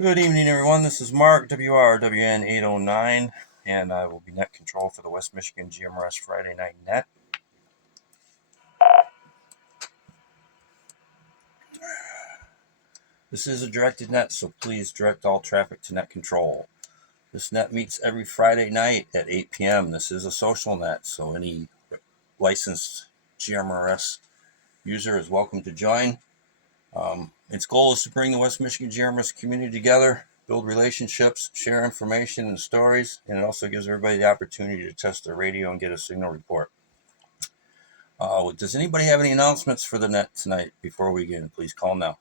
Good evening, everyone. This is Mark, WRWN 809, and I will be net control for the West Michigan GMRS Friday Night Net. This is a directed net, so please direct all traffic to net control. This net meets every Friday night at 8 p.m. This is a social net, so any licensed GMRS user is welcome to join. Its goal is to bring the West Michigan GMRS community together, build relationships, share information and stories, and it also gives everybody the opportunity to test their radio and get a signal report. Does anybody have any announcements for the net tonight before we begin? Please call now.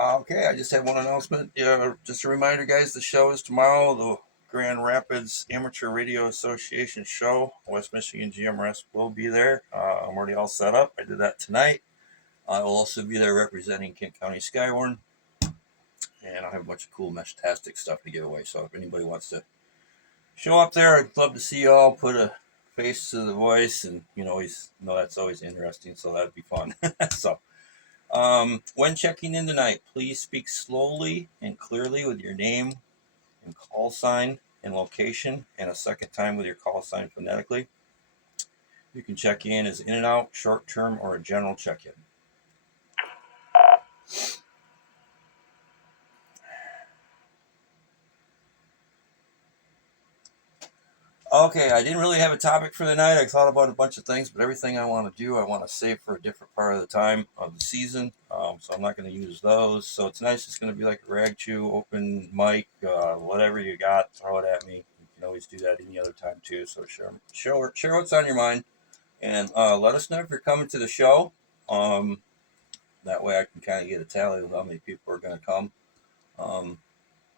Okay, I just have one announcement. Just a reminder, guys, the show is tomorrow, the Grand Rapids Amateur Radio Association show. West Michigan GMRS will be there. I'm already all set up. I did that tonight. I will also be there representing Kent County Skywarn, and I'll have a bunch of cool Mesh-tastic stuff to give away. So if anybody wants to show up there, I'd love to see you all, put a face to the voice, and that's always interesting, so that'd be fun. So when checking in tonight, please speak slowly and clearly with your name and call sign and location, and a second time with your call sign phonetically. You can check in as in and out, short term, or a general check-in. Okay, I didn't really have a topic for the night. I thought about a bunch of things, but everything I want to do, I want to save for a different part of the time of the season. So I'm not going to use those. So tonight's just going to be like a rag chew, open mic, whatever you got, throw it at me. You can always do that any other time too. So share what's on your mind, and let us know if you're coming to the show. That way I can kind of get a tally of how many people are going to come.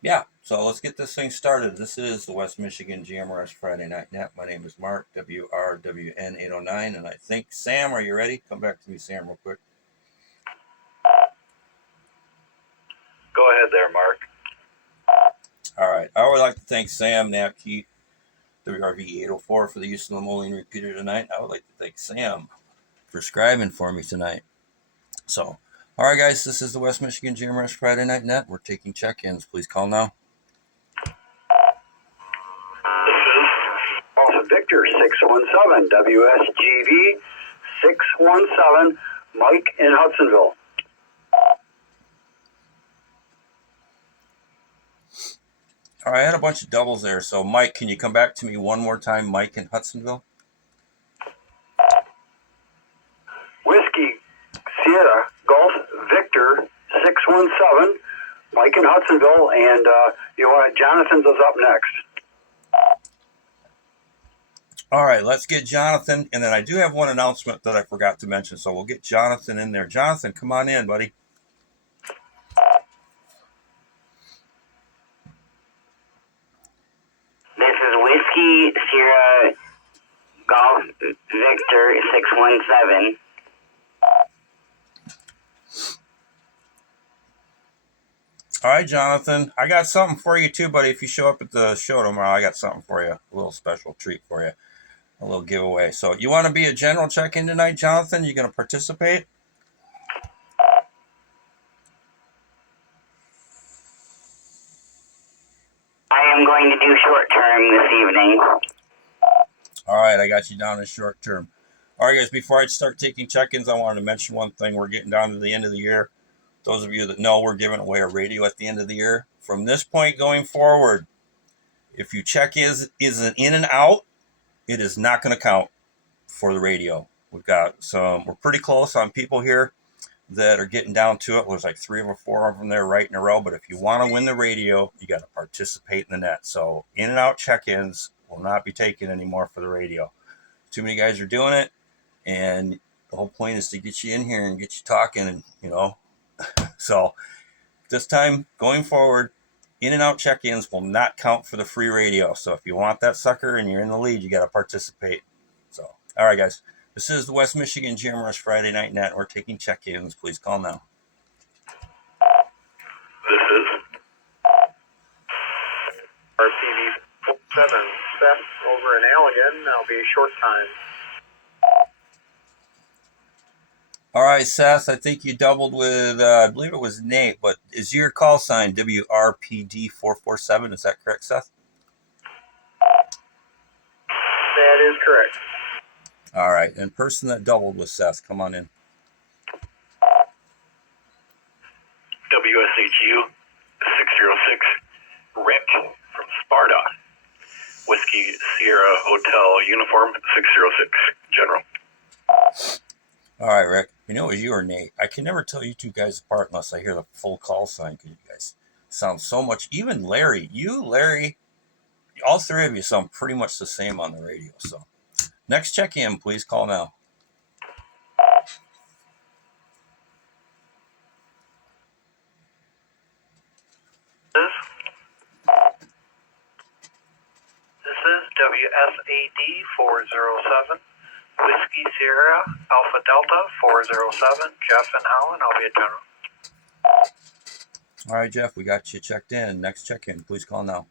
Yeah, so let's get this thing started. This is the West Michigan GMRS Friday Night Net. My name is Mark, WRWN 809, and I think, Sam, are you ready? Come back to me, Sam, real quick. Go ahead there, Mark. All right, I would like to thank Sam Napke, WRV 804, for the use of the Moline repeater tonight. I would like to thank Sam for scribing for me tonight. So, all right, guys, this is the West Michigan GMRS Friday Night Net. We're taking check-ins. Please call now. Victor 617, WSGV 617, Mike in Hudsonville. All right, I had a bunch of doubles there. So, Mike, can you come back to me one more time, Mike in Hudsonville? Whiskey Sierra Golf Victor 617, Mike in Hudsonville, and Jonathan's is up next. All right, let's get Jonathan. And then I do have one announcement that I forgot to mention, so we'll get Jonathan in there. Jonathan, come on in, buddy. This is Whiskey Sierra Golf Victor 617. All right, Jonathan. I got something for you too, buddy. If you show up at the show tomorrow, I got something for you. A little special treat for you. A little giveaway. So you want to be a general check-in tonight, Jonathan? You going to participate? I am going to do short term this evening. All right, I got you down as short term. All right, guys, before I start taking check-ins, I wanted to mention one thing. We're getting down to the end of the year. Those of you that know, we're giving away a radio at the end of the year. From this point going forward, if you check is an in and out, it is not going to count for the radio. We're pretty close on people here that are getting down to it. There's like 3 or 4 of them there right in a row. But if you want to win the radio, you got to participate in the net. So in and out check-ins will not be taken anymore for the radio. Too many guys are doing it, and the whole point is to get you in here and get you talking, and So this time going forward, in and out check-ins will not count for the free radio. So if you want that sucker and you're in the lead, you got to participate. So, all right, guys. This is the West Michigan GMRS Friday Night Net. We're taking check-ins. Please call now. Seth over in Allegan. That'll be a short time. All right, Seth, I think you doubled with, I believe it was Nate, but is your call sign WRPD447? Is that correct, Seth? That is correct. All right, and person that doubled was Seth. Come on in. WSHU 606, Rick from Sparta. Whiskey Sierra Hotel Uniform 606, General. All right, Rick. You know it was you or Nate. I can never tell you two guys apart unless I hear the full call sign because you guys sound so much. Even Larry, Larry, all three of you sound pretty much the same on the radio. So next check-in, please call now. This is WSAD 407, Whiskey Sierra Alpha Delta 407, Jeff and Howland. I'll be a general. All right, Jeff, we got you checked in. Next check-in, please call now.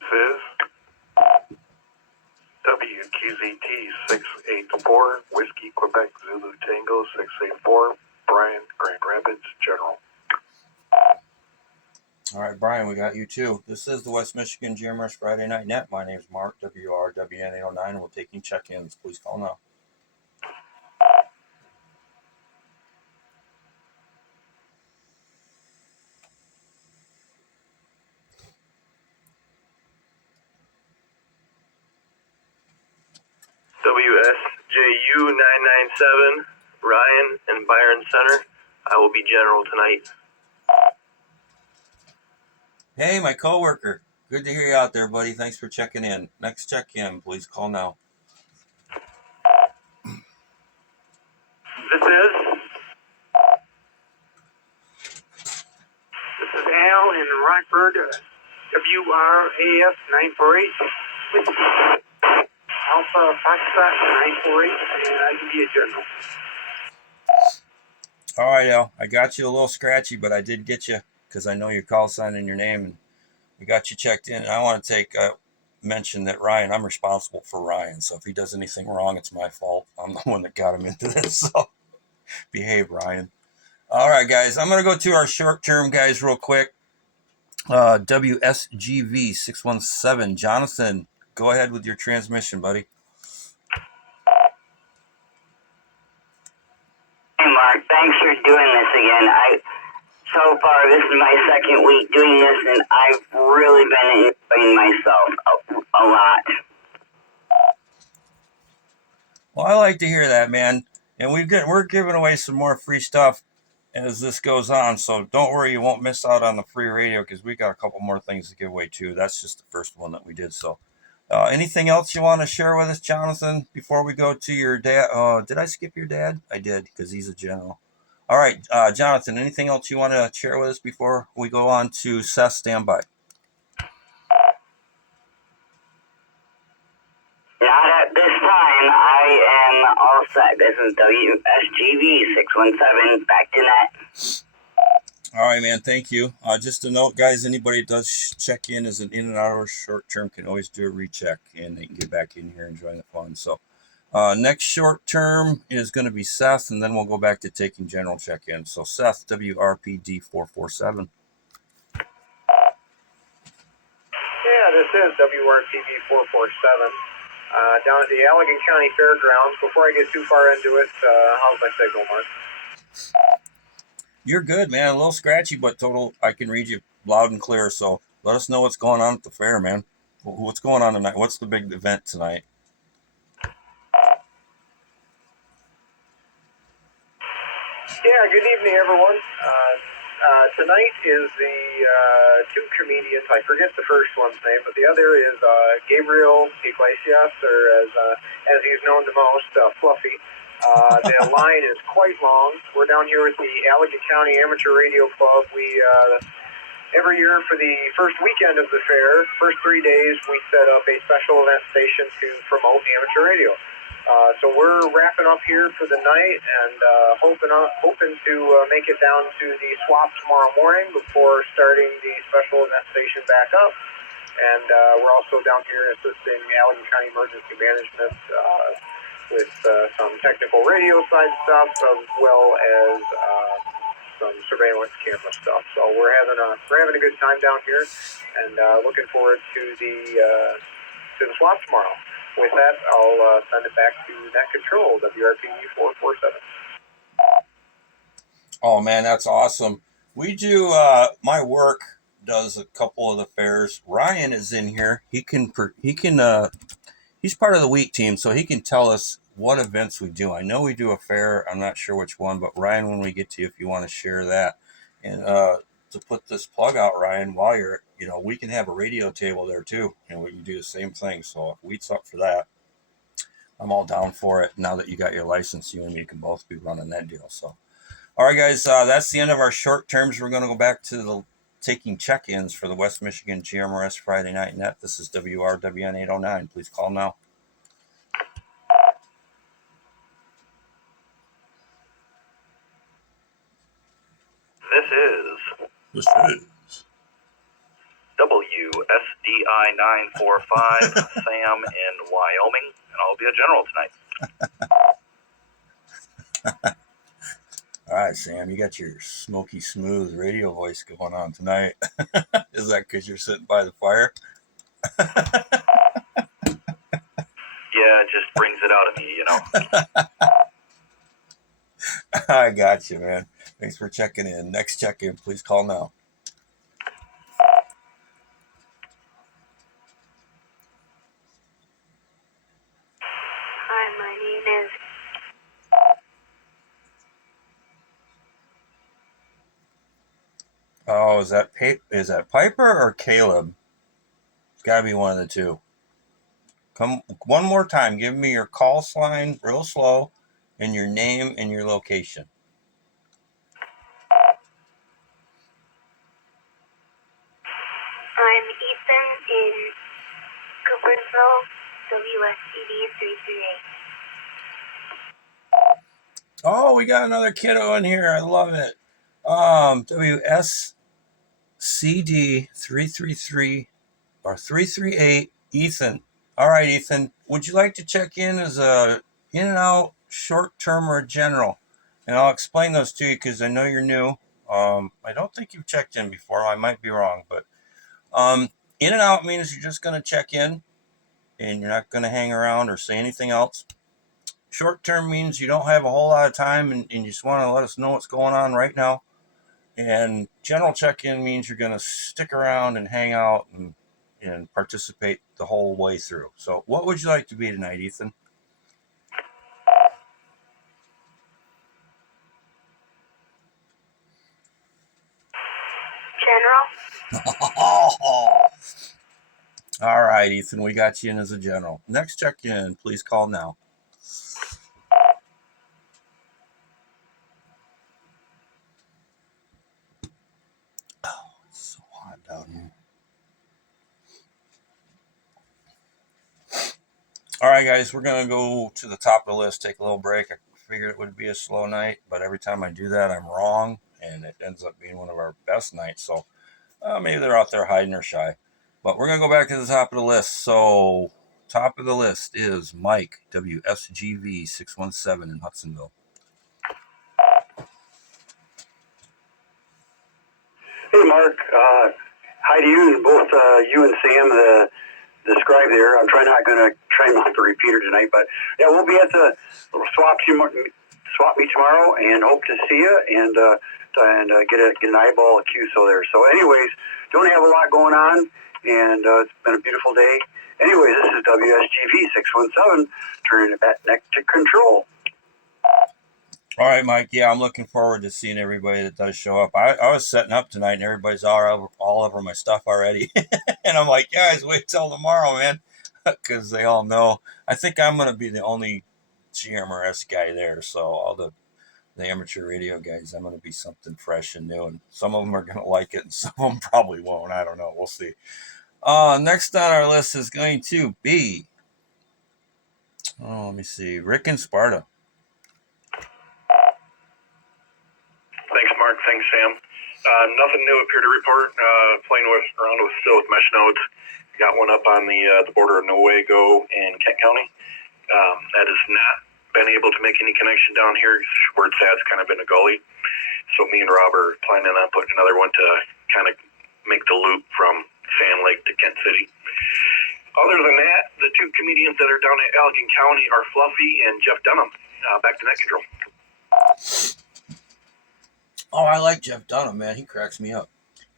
This is WQZT 684, Whiskey Quebec Zulu Tango 684, Brian, Grand Rapids, General. All right, Brian, we got you too. This is the West Michigan Jammers Friday Night Net. My name is Mark, WRWN 809. We're taking check-ins. Please call now. WSJU 997, Ryan and Byron Center. I will be general tonight. Hey, my coworker. Good to hear you out there, buddy. Thanks for checking in. Next check-in, please call now. This is Al in Rockford, WRAF 948, with Alpha Foxtrot 948, and I can be a general. All right, Al. I got you a little scratchy, but I did get you because I know your call sign and your name, and we got you checked in. And I want to mention that Ryan, I'm responsible for Ryan, so if he does anything wrong, it's my fault. I'm the one that got him into this, so behave, Ryan. All right, guys, I'm going to go to our short-term guys real quick. WSGV 617, Jonathan, go ahead with your transmission, buddy. Hey, Mark, thanks for doing this again. So far, this is my second week doing this, and I've really been enjoying myself a lot. Well, I like to hear that, man. And we're giving away some more free stuff as this goes on, so don't worry, you won't miss out on the free radio because we got a couple more things to give away too. That's just the first one that we did. So anything else you want to share with us, Jonathan, before we go to your dad? Did I skip your dad? I did, because he's a general. All right, Jonathan, anything else you want to share with us before we go on to Seth? Standby. Not at this time. I am all set. This is WSGV 617. Back to net. All right, man. Thank you. Just a note, guys, anybody that does check in as an in and out or short term can always do a recheck and they can get back in here and join the fun. So next short term is going to be Seth, and then we'll go back to taking general check in. So Seth, WRPD 447. Yeah, this is WRTV 447. Down at the Allegan County Fairgrounds. Before I get too far into it, how's my signal, Mark? You're good, man. A little scratchy, but total. I can read you loud and clear. So let us know what's going on at the fair, man. What's going on tonight? What's the big event tonight? Yeah, good evening, everyone. Tonight is the two comedians. I forget the first one's name, but the other is Gabriel Iglesias, or as he's known the most, Fluffy. The line is quite long. We're down here at the Allegan County Amateur Radio Club. We every year for the first weekend of the fair, first 3 days, we set up a special event station to promote amateur radio. So we're wrapping up here for the night and hoping to make it down to the swap tomorrow morning before starting the special event station back up. And we're also down here assisting Allegheny County Emergency Management with some technical radio side stuff as well as some surveillance camera stuff. So we're having a good time down here and looking forward to the swap tomorrow. With that, I'll send it back to Net Control, WRP 447. Oh man, that's awesome. We do. My work does a couple of the fairs. Ryan is in here. He's part of the week team, so he can tell us what events we do. I know we do a fair. I'm not sure which one, but Ryan, when we get to you, if you want to share that, and to put this plug out, Ryan, while you're, we can have a radio table there too, and we can do the same thing. So if Wheat's up for that, I'm all down for it. Now that you got your license, you and me can both be running that deal. So, all right, guys, that's the end of our short terms. We're going to go back to the taking check-ins for the West Michigan GMRS Friday Night Net. This is WRWN 809. Please call now. This is WSDI 945, Sam in Wyoming, and I'll be a general tonight. All right, Sam, you got your smoky smooth radio voice going on tonight. Is that because you're sitting by the fire? Yeah, it just brings it out of me, I got you, man. Thanks for checking in. Next check-in, please call now. Hi, my name is... Oh, is that Piper or Caleb? It's got to be one of the two. Come one more time. Give me your call sign real slow and your name and your location. I'm Ethan in Coopersville, WSCD 338. Oh, we got another kiddo in here. I love it. WSCD 333 or 338, Ethan. All right, Ethan. Would you like to check in as a in and out, short term, or a general? And I'll explain those to you because I know you're new. I don't think you've checked in before. I might be wrong, but in and out means you're just going to check in and you're not going to hang around or say anything else. Short term means you don't have a whole lot of time and you just want to let us know what's going on right now. And general check-in means you're going to stick around and hang out and participate the whole way through. So what would you like to be tonight, Ethan? General? All right, Ethan, we got you in as a general. Next check-in, please call now. Down here. All right, guys, we're going to go to the top of the list, take a little break. I figured it would be a slow night, but every time I do that, I'm wrong, and it ends up being one of our best nights. So maybe they're out there hiding or shy. But we're going to go back to the top of the list. So top of the list is Mike, WSGV 617 in Hudsonville. Hey, Mark. Hi to you, both you and Sam described there. I'm try not to repeat her tonight, but yeah, we'll be at the swap meet tomorrow, and hope to see you and get an eyeball at QSO there. So, anyways, don't have a lot going on, and it's been a beautiful day. Anyways, this is WSGV 617 turning it back to control. All right, Mike. Yeah, I'm looking forward to seeing everybody that does show up. I was setting up tonight, and everybody's all over my stuff already. And I'm like, guys, wait till tomorrow, man, because they all know. I think I'm going to be the only GMRS guy there. So all the amateur radio guys, I'm going to be something fresh and new. And some of them are going to like it, and some of them probably won't. I don't know. We'll see. Next on our list is going to be Oh, let me see. Rick and Sparta. Thanks, Mark. Thanks, Sam. Nothing new up here to report. Playing around still with mesh nodes. Got one up on the border of Newaygo and Kent County. That has not been able to make any connection down here where it's at. It's kind of been a gully. So me and Rob are planning on putting another one to kind of make the loop from Sand Lake to Kent City. Other than that, the two comedians that are down at Allegan County are Fluffy and Jeff Dunham. Back to Net Control. Oh, I like Jeff Dunham, man. He cracks me up.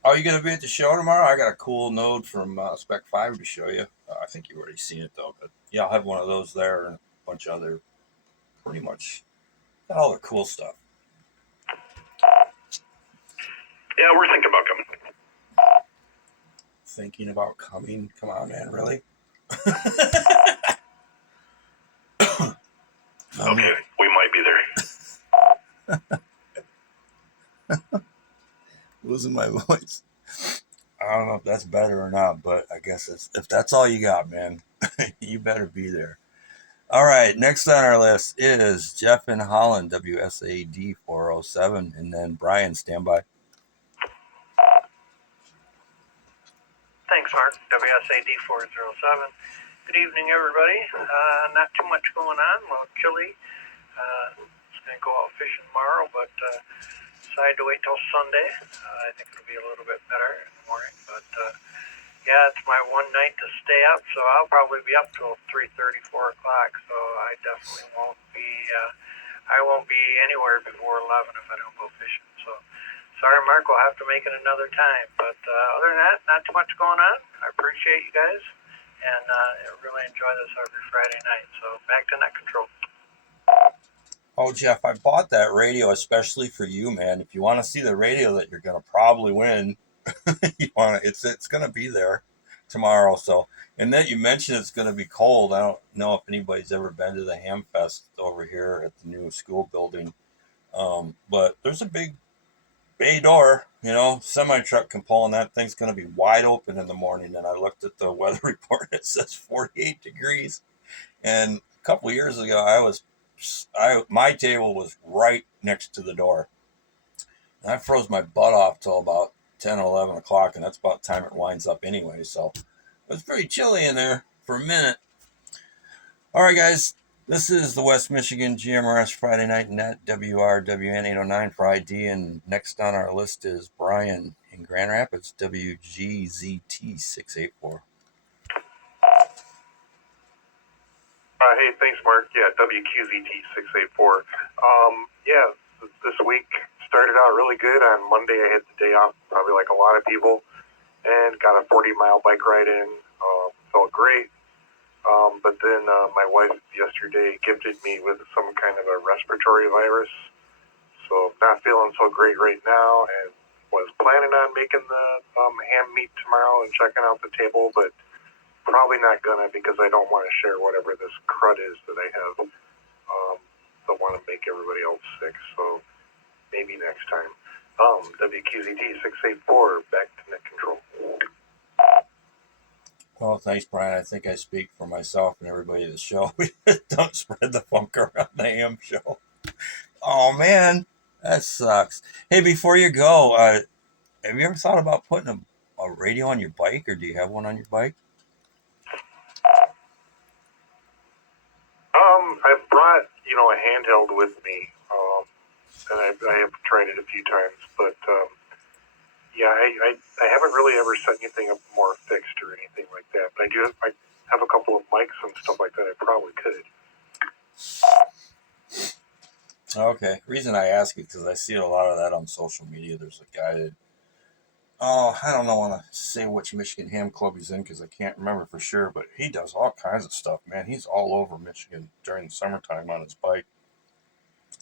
Are you going to be at the show tomorrow? I got a cool node from Spec 5 to show you. I think you've already seen it, though. But yeah, I'll have one of those there and a bunch of other, pretty much, all the cool stuff. Yeah, we're thinking about coming. Thinking about coming? Come on, man. Really? Okay, we might be there. Losing my voice. I don't know if that's better or not, but I guess if that's all you got, man, you better be there. All right, next on our list is Jeff in Holland, WSAD 407, and then Brian, standby. Thanks, Mark. WSAD 407. Good evening, everybody. Not too much going on. A little chilly. Just going to go out fishing tomorrow, but decided to wait till Sunday. I think it'll be a little bit better in the morning. But yeah, it's my one night to stay up, so I'll probably be up till 3:30, 4 o'clock. So I definitely won't be. I won't be anywhere before 11 if I don't go fishing. So. Sorry, Mark, we'll have to make it another time. But other than that, not too much going on. I appreciate you guys, and I really enjoy this every Friday night. So back to Net Control. Oh, Jeff, I bought that radio especially for you, man. If you want to see the radio that you're going to probably win, it's going to be there tomorrow. So, and then you mentioned it's going to be cold. I don't know if anybody's ever been to the Ham Fest over here at the new school building, but there's a big bay door, semi truck can pull, and that thing's going to be wide open in the morning. And I looked at the weather report; it says 48 degrees. And a couple of years ago, my table was right next to the door. And I froze my butt off till about 10 or 11 o'clock, and that's about the time it winds up anyway. So it was pretty chilly in there for a minute. All right, guys. This is the West Michigan GMRS Friday Night Net, WRWN 809 for ID, and next on our list is Brian in Grand Rapids, WGZT 684. Hey, thanks, Mark. Yeah, WQZT 684. Yeah, this week started out really good. On Monday, I had the day off, probably like a lot of people, and got a 40-mile bike ride in. Felt great. But then my wife yesterday gifted me with some kind of a respiratory virus. So not feeling so great right now, and was planning on making the ham meat tomorrow and checking out the table, but probably not gonna because I don't want to share whatever this crud is that I have. Don't want to make everybody else sick, so maybe next time. WQZT 684, back to Net Control. Well, thanks, Brian. I think I speak for myself and everybody at the show. We don't spread the funk around the AM show. Oh, man, that sucks. Hey, before you go, have you ever thought about putting a radio on your bike, or do you have one on your bike? I've brought, a handheld with me, and I have tried it a few times, but yeah, I haven't really ever set anything up more fixed or anything like that. But I have a couple of mics and stuff like that. I probably could. Okay. The reason I ask is because I see a lot of that on social media. There's a guy that, I don't want to say which Michigan Ham Club he's in because I can't remember for sure, but he does all kinds of stuff, man. He's all over Michigan during the summertime on his bike.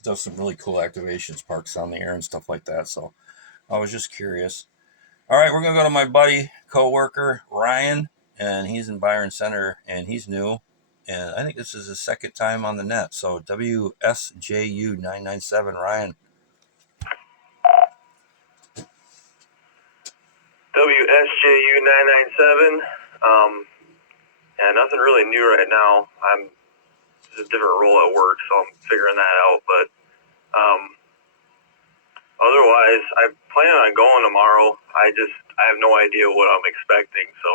Does some really cool activations, parks on the air and stuff like that. So I was just curious. All right, we're going to go to my buddy, co-worker, Ryan, and he's in Byron Center, and he's new. And I think this is his second time on the net. So WSJU 997, Ryan. WSJU 997. Yeah, nothing really new right now. I'm a different role at work, so I'm figuring that out. But otherwise, I plan on going tomorrow. I have no idea what I'm expecting, so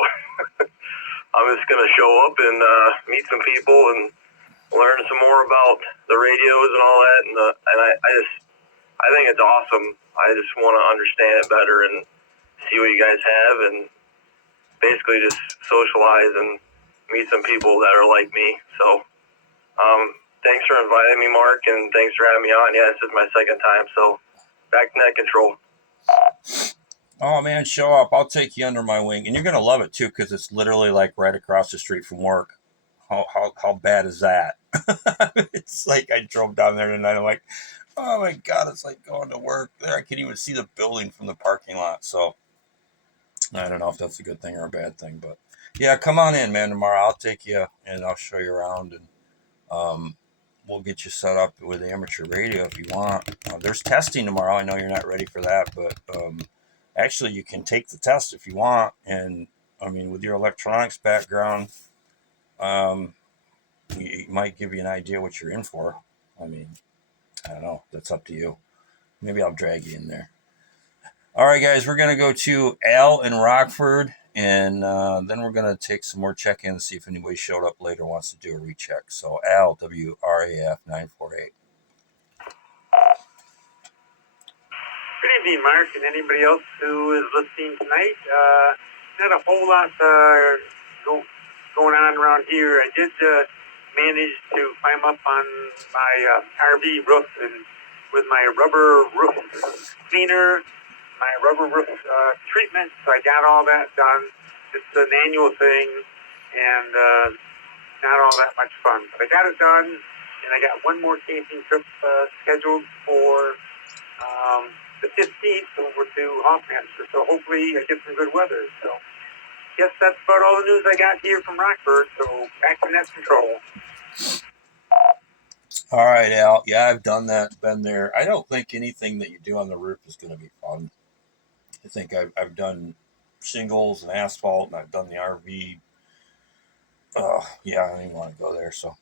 I'm just gonna show up and meet some people and learn some more about the radios and all that. And I think it's awesome. I just want to understand it better and see what you guys have, and basically just socialize and meet some people that are like me. So, thanks for inviting me, Mark, and thanks for having me on. Yeah, this is my second time, so back to net control. Oh man, show up. I'll take you under my wing, and you're gonna love it too, because it's literally like right across the street from work. How bad is that? It's like I drove down there tonight. I'm like, oh my god, it's like going to work. There, I can even see the building from the parking lot. So I don't know if that's a good thing or a bad thing, but yeah, come on in, man. Tomorrow I'll take you and I'll show you around, and we'll get you set up with amateur radio if you want. There's testing tomorrow. I know you're not ready for that, but actually you can take the test if you want. And I mean, with your electronics background, it might give you an idea what you're in for. I mean, I don't know. That's up to you. Maybe I'll drag you in there. All right, guys, we're going to go to Al in Rockford, and then we're going to take some more check-ins, see if anybody showed up later wants to do a recheck. So Al, WRAF 948. Good evening, Mark, and anybody else who is listening tonight. Not a whole lot going on around here. I did manage to climb up on my RV roof and with my rubber roof cleaner, my rubber roof treatment. So I got all that done. It's an annual thing and not all that much fun. But I got it done, and I got one more camping trip scheduled for the 15th over to Hoffmanster. So hopefully I get some good weather. So yes, that's about all the news I got here from Rockford. So back to net control. All right, Al. Yeah, I've done that, been there. I don't think anything that you do on the roof is going to be fun. I think I've done shingles and asphalt, and I've done the RV. Yeah, I don't even want to go there. So,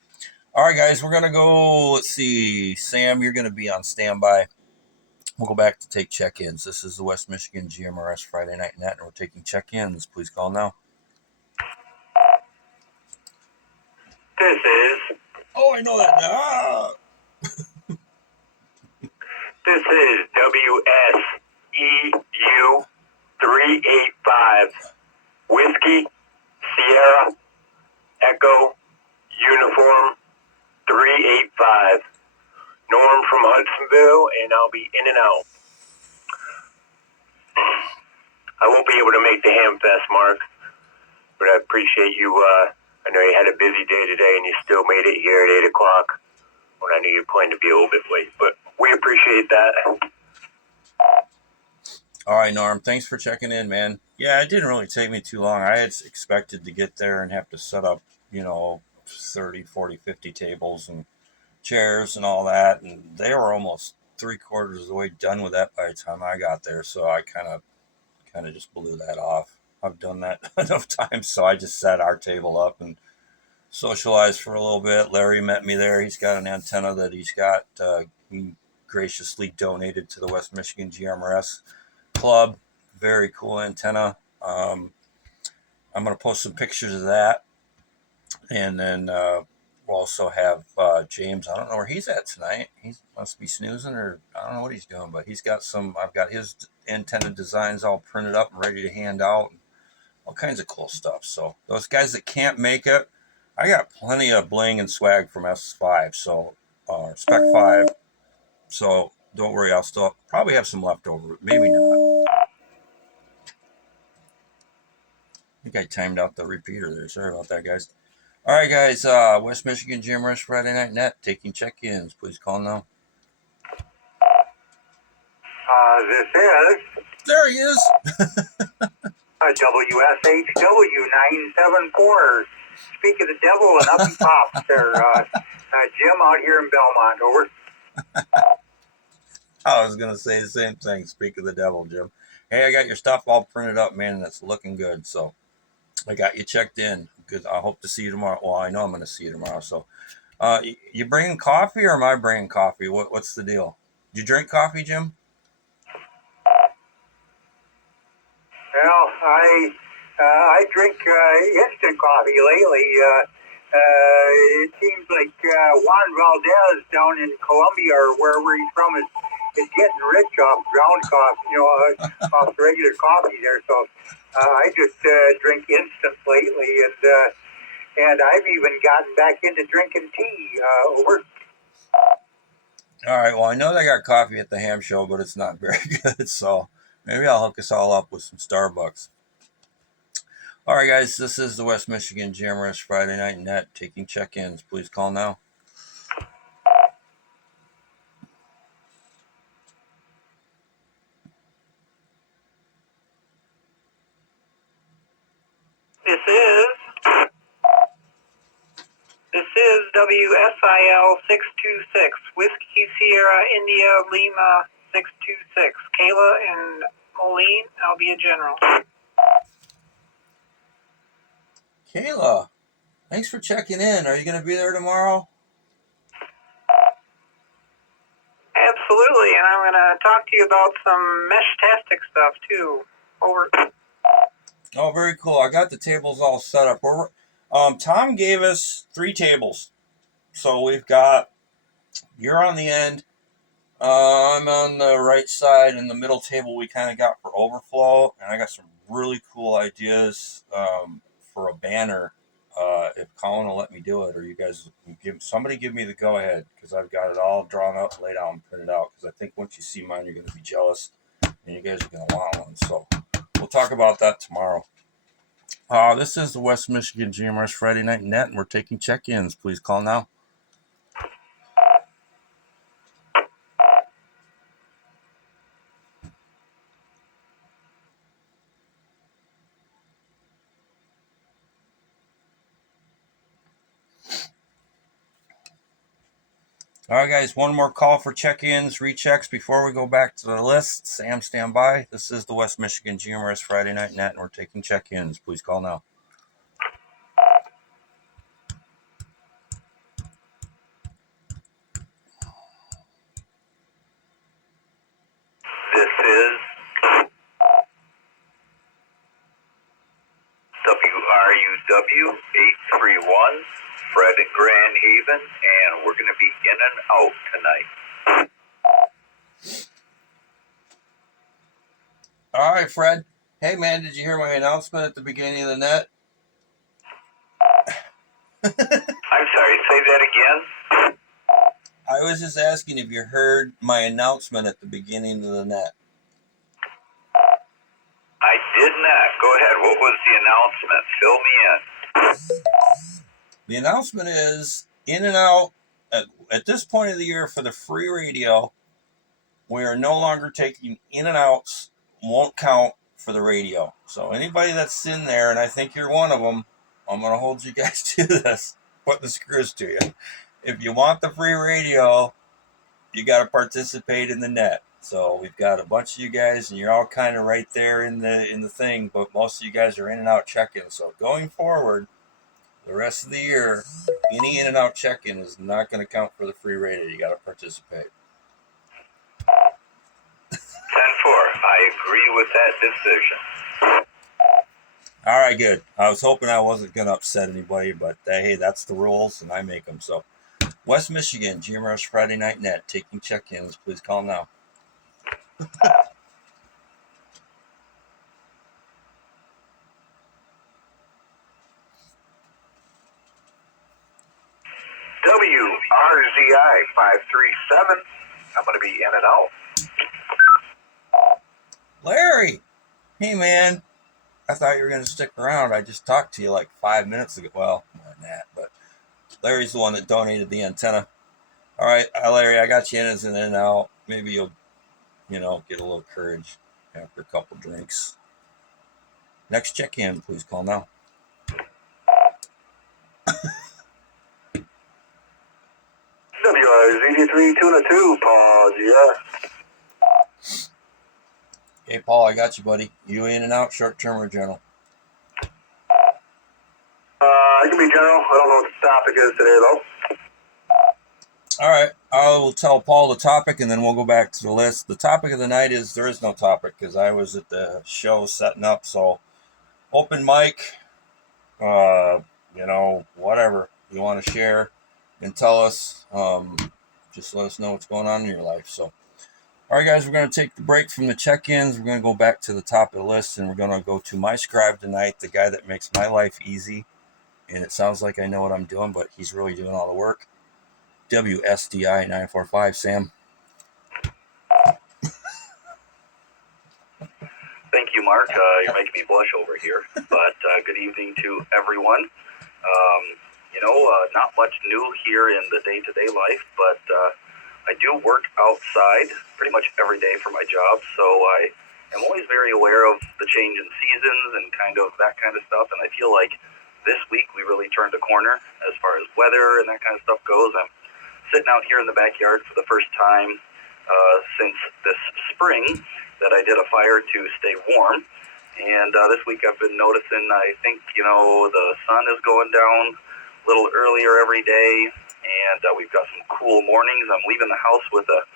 all right, guys, we're going to go. Let's see. Sam, you're going to be on standby. We'll go back to take check-ins. This is the West Michigan GMRS Friday Night Net, and we're taking check-ins. Please call now. This is. Oh, I know that now. This is WSEU 385 Whiskey Sierra Echo Uniform 385. Norm from Hudsonville, and I'll be in and out. I won't be able to make the Hamfest, Mark, but I appreciate you. I know you had a busy day today, and you still made it here at 8 o'clock when I knew you planned to be a little bit late, but we appreciate that. All right, Norm, thanks for checking in, man. Yeah, it didn't really take me too long. I had expected to get there and have to set up, 30, 40, 50 tables and chairs and all that, and they were almost 3/4 of the way done with that by the time I got there, so I kind of just blew that off. I've done that enough times, so I just set our table up and socialized for a little bit. Larry met me there. He's got an antenna that he's got he graciously donated to the West Michigan GMRS Club. Very cool antenna. I'm going to post some pictures of that, and then we'll also have James. I don't know where he's at tonight. He must be snoozing, or I don't know what he's doing, but he's got I've got his antenna designs all printed up and ready to hand out, and all kinds of cool stuff. So those guys that can't make it, I got plenty of bling and swag from S5, so Spec 5. So don't worry, I'll still probably have some left over. Maybe not. I think I timed out the repeater there. Sorry about that, guys. All right, guys. West Michigan GMRS Friday Night Net taking check-ins. Please call now. This is. There he is. WSHW 974. Speak of the devil and up he pops there. Jim out here in Belmont. Over. I was going to say the same thing. Speak of the devil, Jim. Hey, I got your stuff all printed up, man, and it's looking good. So I got you checked in. Good. I hope to see you tomorrow. Well, I know I'm going to see you tomorrow. So You bringing coffee or am I bringing coffee? What's the deal? Do you drink coffee, Jim? Well, I drink instant coffee lately. It seems like Juan Valdez down in Colombia or wherever he's from is getting rich off ground coffee, off regular coffee there. So I just drink instant lately, and I've even gotten back into drinking tea over. All right. Well, I know they got coffee at the ham show, but it's not very good. So maybe I'll hook us all up with some Starbucks. All right, guys. This is the West Michigan GMRS Friday Night Net taking check-ins. Please call now. This is WSIL 626, Whiskey Sierra India Lima 626. Kayla and Moline, I'll be a general. Kayla, thanks for checking in. Are you going to be there tomorrow? Absolutely, and I'm going to talk to you about some mesh-tastic stuff too. Over. Oh, very cool. I got the tables all set up. Tom gave us 3 tables. So we've got, you're on the end. I'm on the right side, and the middle table we kind of got for overflow. And I got some really cool ideas for a banner. If Colin will let me do it, or you guys somebody give me the go ahead, because I've got it all drawn up, laid out, and printed out. Because I think once you see mine, you're going to be jealous, and you guys are going to want one. So we'll talk about that tomorrow. This is the West Michigan GMRS Friday Night Net, and we're taking check-ins. Please call now. All right, guys, one more call for check-ins, rechecks before we go back to the list. Sam, stand by. This is the West Michigan GMRS Friday Night Net, and we're taking check-ins. Please call now. This is WRUW 831, Fred in Grand Haven, and we're going to be in and out tonight. All right, Fred. Hey, man, did you hear my announcement at the beginning of the net? I'm sorry, say that again? I was just asking if you heard my announcement at the beginning of the net. I did not. Go ahead. What was the announcement? Fill me in. The announcement is in and out. At this point of the year for the free radio, we are no longer taking in and outs. Won't count for the radio. So anybody that's in there, and I think you're one of them, I'm going to hold you guys to this. Put the screws to you. If you want the free radio, you got to participate in the net. So we've got a bunch of you guys, and you're all kind of right there in the thing, but most of you guys are in and out check-in. So going forward, the rest of the year, any in and out check-in is not going to count for the free radio. You got to participate. 10-4. I agree with that decision. All right, good. I was hoping I wasn't going to upset anybody, but hey, that's the rules, and I make them. So West Michigan, GMRS Friday Night Net, taking check-ins. Please call now. WRZI 537. I'm going to be in and out. Larry! Hey, man. I thought you were going to stick around. I just talked to you like 5 minutes ago. Well, more than that, but Larry's the one that donated the antenna. All right, Larry, I got you in as an in and out. Maybe you'll, get a little courage after a couple drinks. Next check-in, please call now. WRZ3 Tuna 2, Paul, yeah. Hey, Paul, I got you, buddy. You in and out, short-term or general? I can be general. I don't know what the topic is today, though. All right, I will tell Paul the topic, and then we'll go back to the list. The topic of the night is there is no topic because I was at the show setting up. So open mic, whatever you want to share and tell us. Just let us know what's going on in your life. So, all right, guys, we're going to take the break from the check-ins. We're going to go back to the top of the list, and we're going to go to my scribe tonight, the guy that makes my life easy. And it sounds like I know what I'm doing, but he's really doing all the work. WSDI 945, Sam. Thank you, Mark. You're making me blush over here. But good evening to everyone. Not much new here in the day-to-day life, but I do work outside pretty much every day for my job, so I am always very aware of the change in seasons and kind of that kind of stuff, and I feel like this week we really turned a corner as far as weather and that kind of stuff goes. I'm sitting out here in the backyard for the first time since this spring that I did a fire to stay warm. And this week I've been noticing, I think, the sun is going down a little earlier every day, and we've got some cool mornings. I'm leaving the house with a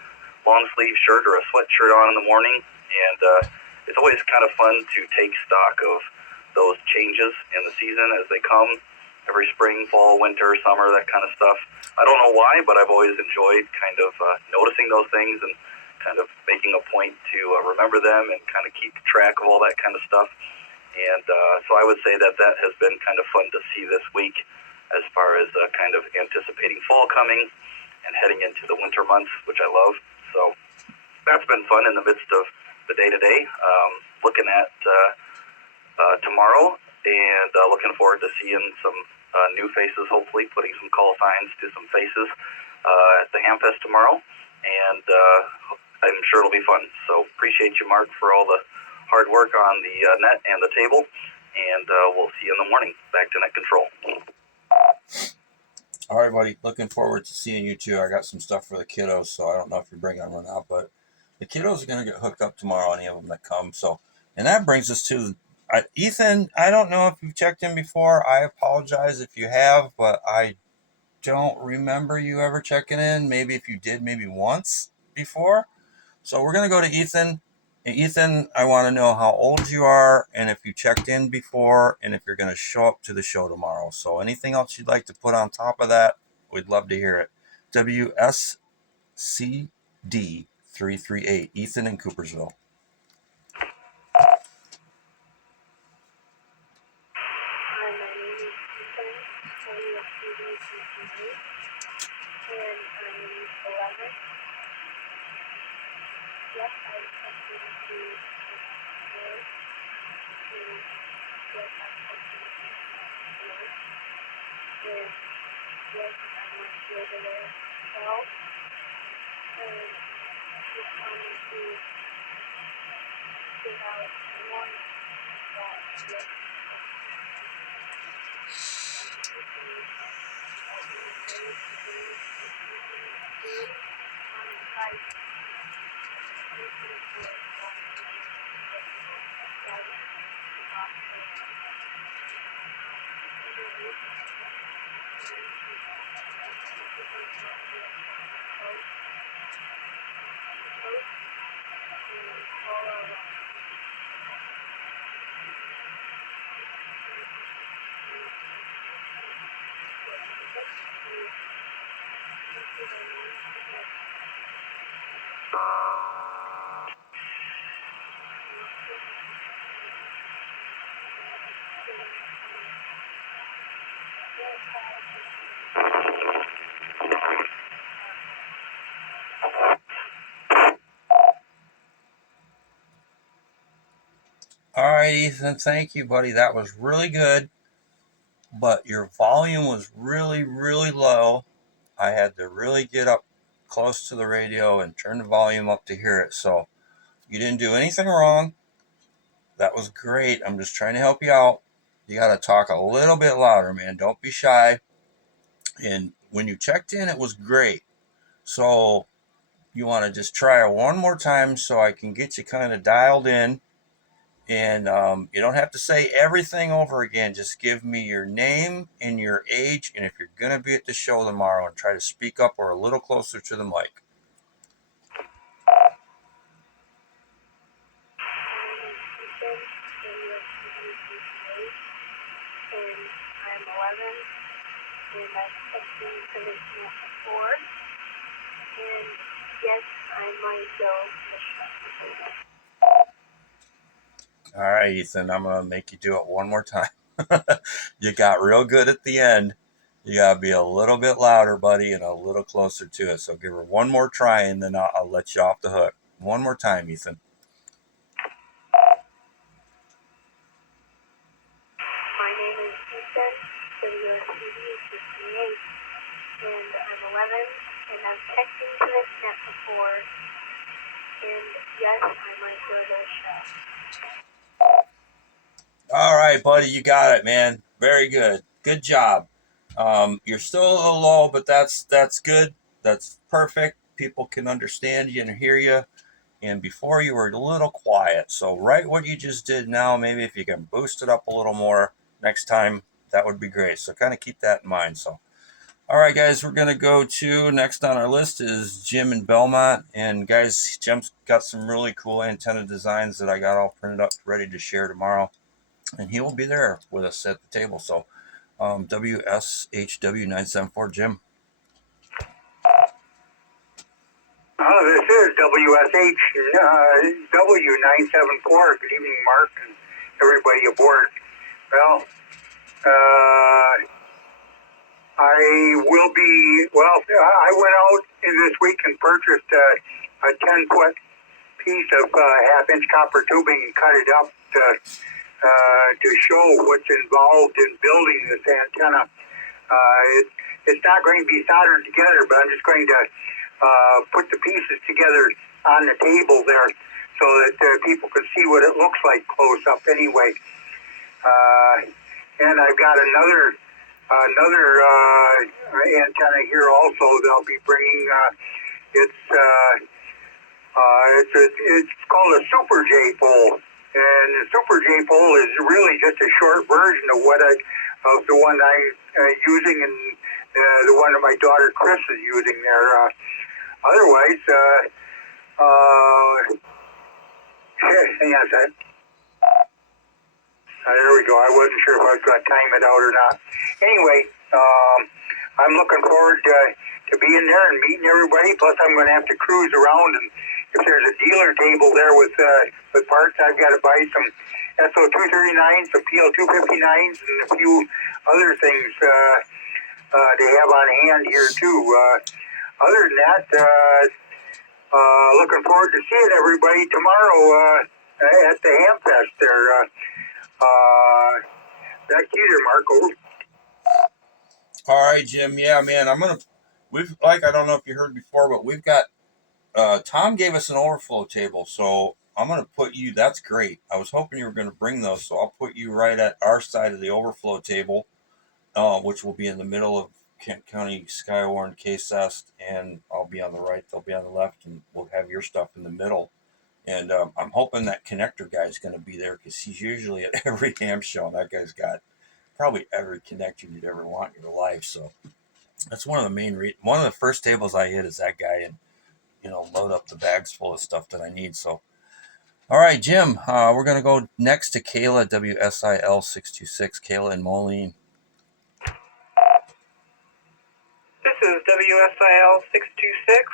long sleeve shirt or a sweatshirt on in the morning, and it's always kind of fun to take stock of those changes in the season as they come. Every spring, fall, winter, summer, that kind of stuff. I don't know why, but I've always enjoyed kind of noticing those things and kind of making a point to remember them and kind of keep track of all that kind of stuff. And so I would say that has been kind of fun to see this week as far as kind of anticipating fall coming and heading into the winter months, which I love. So that's been fun in the midst of the day-to-day. Looking at tomorrow and looking forward to seeing some new faces, hopefully putting some call signs to some faces at the Hamfest tomorrow. And I'm sure it'll be fun. So appreciate you, Mark, for all the hard work on the net and the table. And we'll see you in the morning. Back to net control. All right, buddy. Looking forward to seeing you too. I got some stuff for the kiddos, so I don't know if you're bringing them or not, but the kiddos are going to get hooked up tomorrow, any of them that come. So, and that brings us to Ethan. I don't know if you've checked in before. I apologize if you have, but I don't remember you ever checking in. Maybe if you did, maybe once before. So we're going to go to Ethan. And Ethan, I want to know how old you are and if you checked in before and if you're going to show up to the show tomorrow. So anything else you'd like to put on top of that, we'd love to hear it. WSCD 338, Ethan in Coopersville. All right, Ethan, thank you, buddy. That was really good, but your volume was really, really low. I had to really get up close to the radio and turn the volume up to hear it. So you didn't do anything wrong. That was great. I'm just trying to help you out. You got to talk a little bit louder, man. Don't be shy. And when you checked in, it was great. So you want to just try it one more time so I can get you kind of dialed in And you don't have to say everything over again. Just give me your name and your age, and if you're going to be at the show tomorrow, and try to speak up or a little closer to the mic. And I'm 11, and I'm testing position at 4. And yes, I might go to the show. All right, Ethan, I'm going to make you do it one more time. You got real good at the end. You got to be a little bit louder, buddy, and a little closer to it. So give her one more try, and then I'll let you off the hook. One more time, Ethan. My name is Ethan, WSCD 58, and I'm 11, and I'm texting position at 4. And yes, I might go to the show. All right, buddy, you got it, man. Very good. Good job. You're still a little low, but that's good. That's perfect. People can understand you and hear you. And before you were a little quiet. So right what you just did now, maybe if you can boost it up a little more next time, that would be great. So kind of keep that in mind. So, all right, guys, we're going to go to next on our list is Jim in Belmont. And guys, Jim's got some really cool antenna designs that I got all printed up ready to share tomorrow. And he will be there with us at the table. So WSHW974, Jim. This is WSH W974. Good evening, Mark, and everybody aboard. Well, I went out this week and purchased a 10-foot piece of half-inch copper tubing and cut it up to show what's involved in building this antenna. It's not going to be soldered together, but I'm just going to put the pieces together on the table there so that people can see what it looks like close up anyway. And I've got another antenna here also. They'll be bringing it's called a Super J pole, and the Super J pole is really just a short version of the one I'm using, and the one that my daughter Chris is using there. Otherwise, hang on a second. There we go. I wasn't sure if I was going to time it out or not. Anyway, I'm looking forward to being there and meeting everybody. Plus, I'm going to have to cruise around, and if there's a dealer table there with parts, I've got to buy some SO239s, some PL259s, and a few other things to have on hand here too. Other than that, looking forward to seeing everybody tomorrow at the Hamfest there. Back to you there, Marco. All right, Jim. Yeah, man, I don't know if you heard before, but we've got, Tom gave us an overflow table, so I'm going to put you, that's great. I was hoping you were going to bring those, so I'll put you right at our side of the overflow table, which will be in the middle of Kent County, Skywarn, KSEST, and I'll be on the right, they'll be on the left, and we'll have your stuff in the middle. And I'm hoping that connector guy is going to be there because he's usually at every ham show. And that guy's got probably every connector you'd ever want in your life. So that's one of the main reasons. One of the first tables I hit is that guy, and load up the bags full of stuff that I need. So, all right, Jim, we're going to go next to Kayla, WSIL626, Kayla in Moline. This is WSIL 626.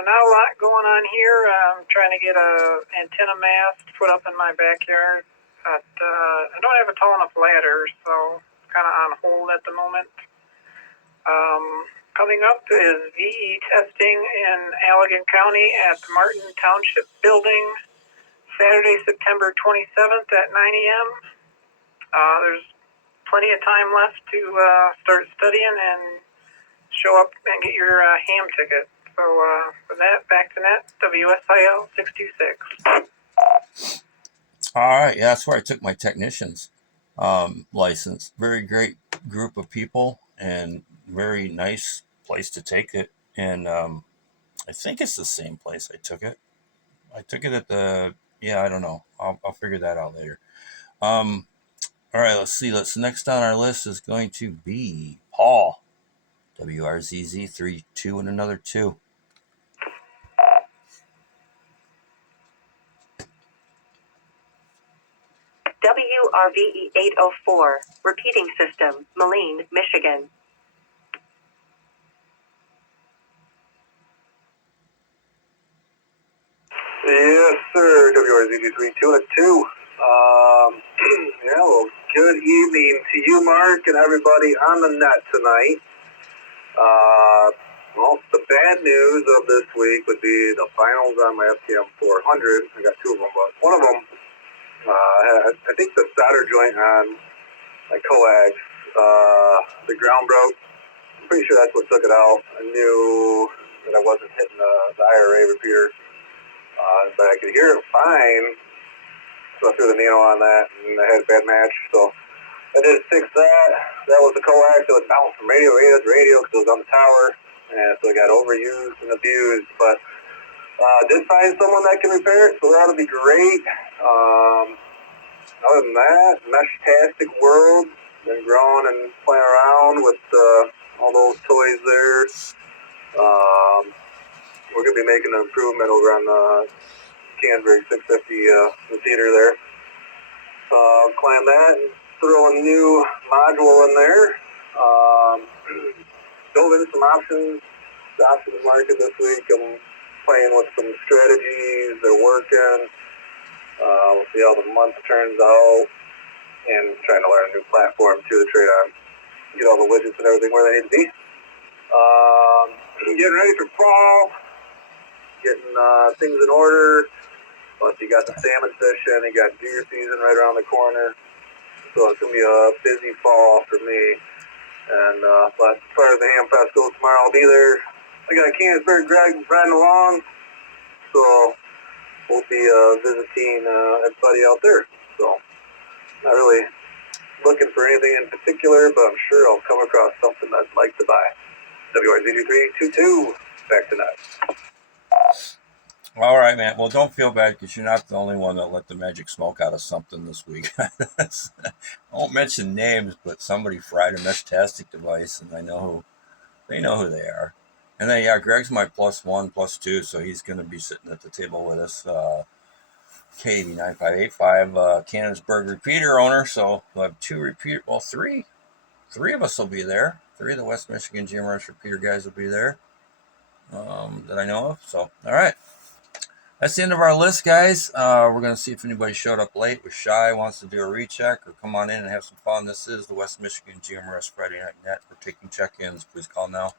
Not a lot going on here. I'm trying to get a antenna mast put up in my backyard, but I don't have a tall enough ladder, so it's kind of on hold at the moment. Coming up is VE testing in Allegan County at the Martin Township Building, Saturday, September 27th at 9 a.m. There's plenty of time left to start studying and show up and get your ham ticket. So for that, back to net, WSIL 626. All right, yeah, that's where I took my technician's license. Very great group of people and very nice place to take it. And I think it's the same place I took it. I took it at the Yeah, I don't know. I'll figure that out later. All right, let's see. Next on our list is going to be Paul. WRZZ 3-2 and another 2. WRVE 804, repeating system, Moline, Michigan. Yes, sir. WRZG32 yeah, well, good evening to you, Mark, and everybody on the net tonight. Well, the bad news of this week would be the finals on my FTM 400. I got two of them, but one of them, I think the solder joint on my coax, the ground broke. I'm pretty sure that's what took it out. I knew that I wasn't hitting the IRA repeater, but I could hear it fine. So I threw the needle on that, and I had a bad match. So I did fix that. That was the coax. It was bounced from radio to radio because it was on the tower, and so it got overused and abused. But did find someone that can repair it, so that'll be great. Other than that, Mesh-tastic world. Been growing and playing around with all those toys there. We're going to be making an improvement over on the Canberg 650 repeater there. Climb that and throw a new module in there. Dove into some options. The options market this week. I'm playing with some strategies. They're working. We'll see how the month turns out. And trying to learn a new platform too to trade on. Get all the widgets and everything where they need to be. Getting ready for fall. Getting things in order. Plus you got the salmon fishing. You got deer season right around the corner. So it's going to be a busy fall for me. And as far as the Ham Fest goes tomorrow, I'll be there. I got Canonsburg Greg riding along. So we'll be visiting everybody out there. So not really looking for anything in particular, but I'm sure I'll come across something I'd like to buy. WRZ322, back to net. All right, man. Well, don't feel bad because you're not the only one that let the magic smoke out of something this week. I won't mention names, but somebody fried a Mesh-tastic device, and they know who they are. And then, yeah, Greg's my +1, +2, so he's going to be sitting at the table with us. KD9585, Canonsburg repeater owner. So we'll have three of us will be there. 3 of the West Michigan GMRS repeater guys will be there that I know of. So, all right. That's the end of our list, guys. We're going to see if anybody showed up late. Was shy, wants to do a recheck, or come on in and have some fun. This is the West Michigan GMRS Friday Night Net. We're taking check-ins. Please call now.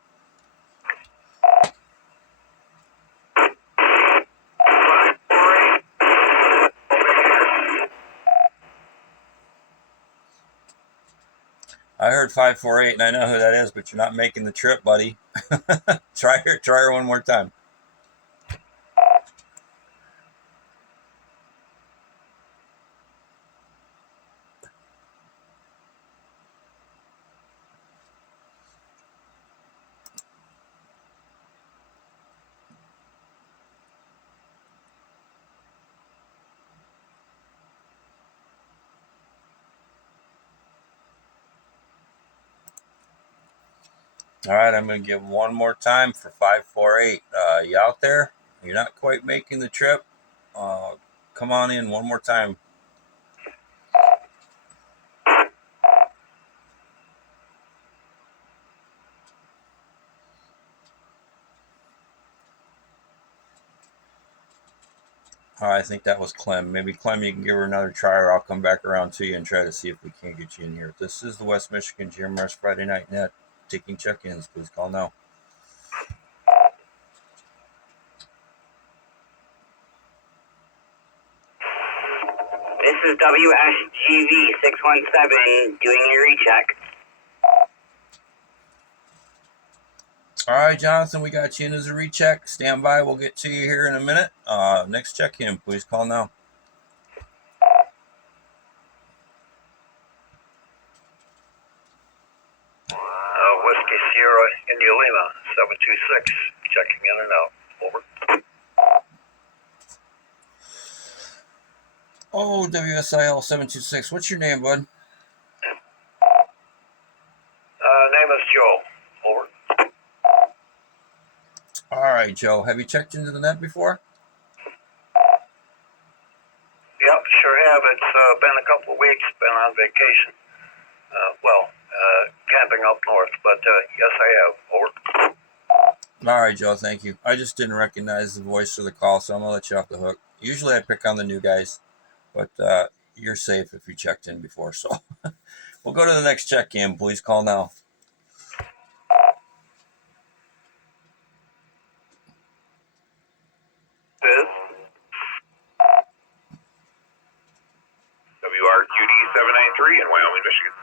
I heard 548, and I know who that is, but you're not making the trip, buddy. Try her one more time. All right, I'm going to give one more time for 548. You out there? You're not quite making the trip? Come on in one more time. I think that was Clem. Maybe Clem, you can give her another try, or I'll come back around to you and try to see if we can't get you in here. This is the West Michigan GMRS Friday Night Net. Taking check-ins. Please call now. This is WSGV 617 doing a recheck. All right, Jonathan, we got you in as a recheck. Stand by. We'll get to you here in a minute. Next check-in, please call now. Whiskey Sierra India Lima 726, checking in and out. Over. Oh, WSIL 726. What's your name, bud? Name is Joe. Over. All right, Joe. Have you checked into the net before? Yep, sure have. It's been a couple of weeks. Been on vacation. Camping up north. But yes, I have. Over. All right, Joe. Thank you. I just didn't recognize the voice of the call, so I'm gonna let you off the hook. Usually, I pick on the new guys, but you're safe if you checked in before. So we'll go to the next check-in. Please call now. This WRQD 793 in Wyoming, Michigan.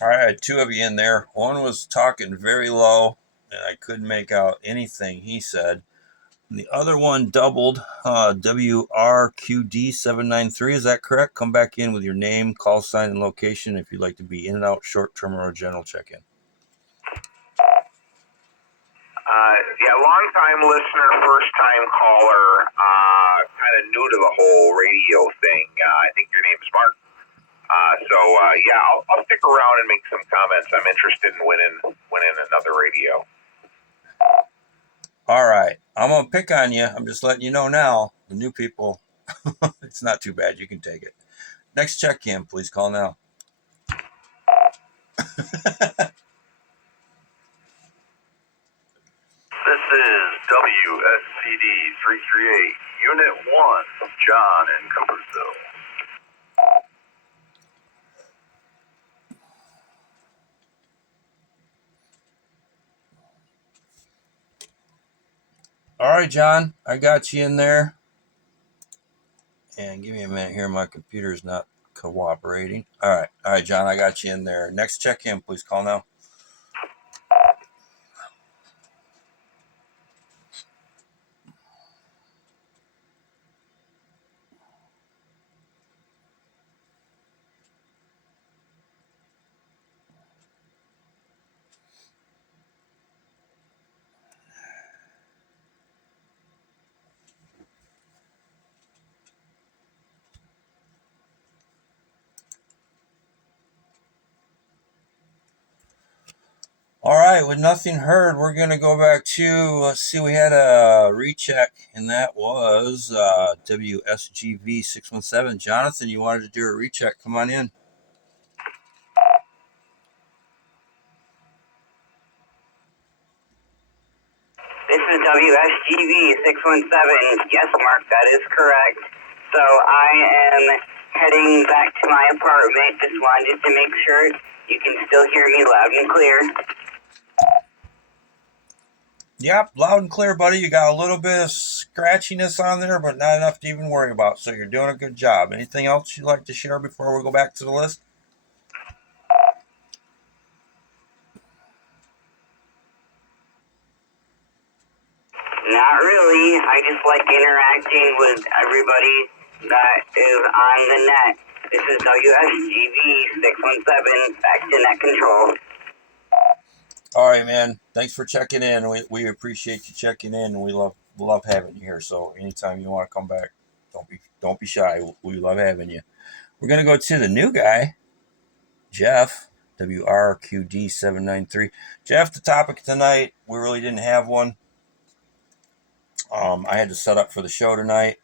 All right, two of you in there. One was talking very low, and I couldn't make out anything he said. And the other one doubled, WRQD 793. Is that correct? Come back in with your name, call sign, and location if you'd like to be in and out, short-term, or a general check-in. Long time listener, first time caller, kind of new to the whole radio thing. I think your name's Mark. I'll stick around and make some comments. I'm interested in winning another radio. All right, I'm gonna pick on you. I'm just letting you know now. The new people, it's not too bad. You can take it. Next check-in, please call now. This is WSCD 338, Unit 1, John in Coopersville. All right, John, I got you in there. And give me a minute here. My computer's not cooperating. All right, John, I got you in there. Next check-in, please call now. All right, with nothing heard, we're going to go back to, let's see, we had a recheck, and that was WSGV 617. Jonathan, you wanted to do a recheck. Come on in. This is WSGV 617. Yes, Mark, that is correct. So I am heading back to my apartment. Just wanted to make sure you can still hear me loud and clear. Yep, loud and clear, buddy. You got a little bit of scratchiness on there, but not enough to even worry about. So you're doing a good job. Anything else you'd like to share before we go back to the list? Not really. I just like interacting with everybody that is on the net. This is WSGV 617, back to net control. All right, man. Thanks for checking in. We appreciate you checking in, and we love having you here. So anytime you want to come back, don't be shy. We love having you. We're gonna go to the new guy, Jeff, WRQD 793. Jeff, the topic tonight, we really didn't have one. I had to set up for the show tonight,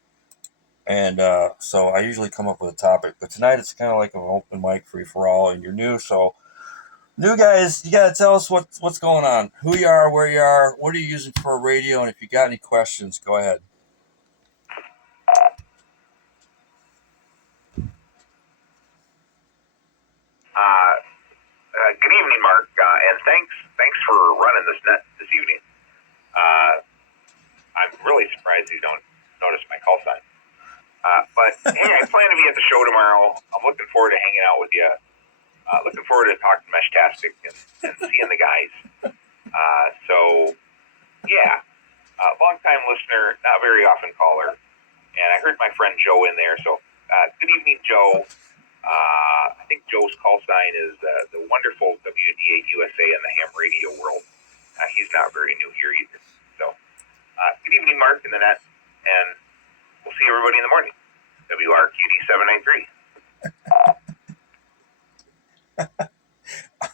and so I usually come up with a topic. But tonight it's kind of like an open mic free for all, and you're new, so. New guys, you gotta tell us what's going on, who you are, where you are, what are you using for a radio, and if you got any questions, go ahead. Good evening, Mark, and thanks for running this net this evening. I'm really surprised you don't notice my call sign. But hey, I plan to be at the show tomorrow. I'm looking forward to hanging out with you. Looking forward to talking to Meshtastic and seeing the guys. Long time listener, not very often caller. And I heard my friend Joe in there. So good evening, Joe. think Joe's call sign is the wonderful WDA USA in the ham radio world. He's not very new here either. So, good evening, Mark in the net, and we'll see everybody in the morning. WRQD 793.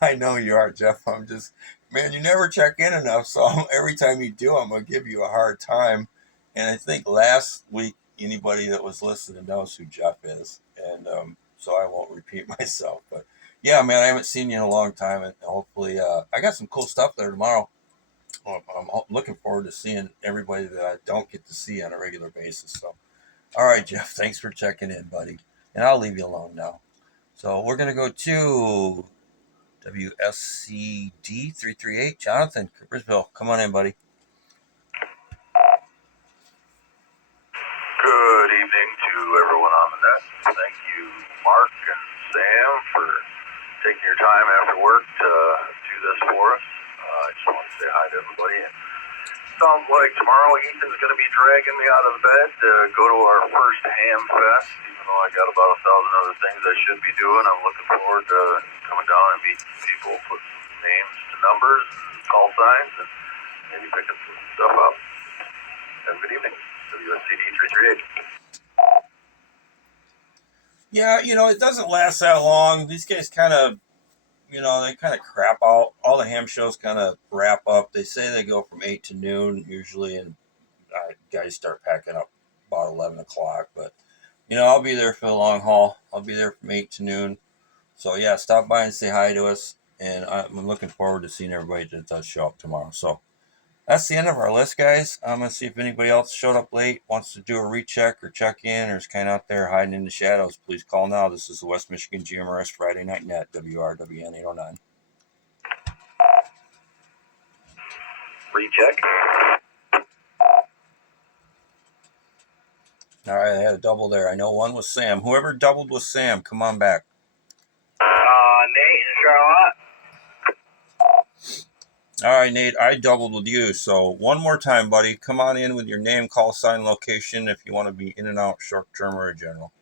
I know you are, Jeff. I'm just, man, you never check in enough. So every time you do, I'm going to give you a hard time. And I think last week, anybody that was listening knows who Jeff is. And so I won't repeat myself. But yeah, man, I haven't seen you in a long time. And hopefully, I got some cool stuff there tomorrow. I'm looking forward to seeing everybody that I don't get to see on a regular basis. So, all right, Jeff, thanks for checking in, buddy. And I'll leave you alone now. So we're going to go to WSCD 338. Jonathan, Coopersville. Come on in, buddy. Good evening to everyone on the net. Thank you, Mark and Sam, for taking your time after work to do this for us. I just want to say hi to everybody. And sounds like tomorrow Ethan's going to be dragging me out of bed to go to our first ham fest. Even though I got about 1,000 other things I should be doing, I'm looking forward to coming down and meeting people, putting names to numbers and call signs, and maybe picking some stuff up. Have a good evening. WSCD 338. Yeah, it doesn't last that long. These guys kind of, they kind of crap out. All the ham shows kind of wrap up. They say they go from 8 to noon usually, and guys start packing up about 11 o'clock. But, I'll be there for the long haul. I'll be there from 8 to noon. So, yeah, stop by and say hi to us. And I'm looking forward to seeing everybody that does show up tomorrow. So, that's the end of our list, guys. I'm going to see if anybody else showed up late, wants to do a recheck or check in, or is kind of out there hiding in the shadows. Please call now. This is the West Michigan GMRS Friday Night Net, WRWN 809. Recheck. All right, I had a double there. I know one was Sam. Whoever doubled was Sam. Come on back. Nate and Charlotte. All right, Nate, I doubled with you. So one more time, buddy. Come on in with your name, call sign, location if you want to be in and out, short term or a general.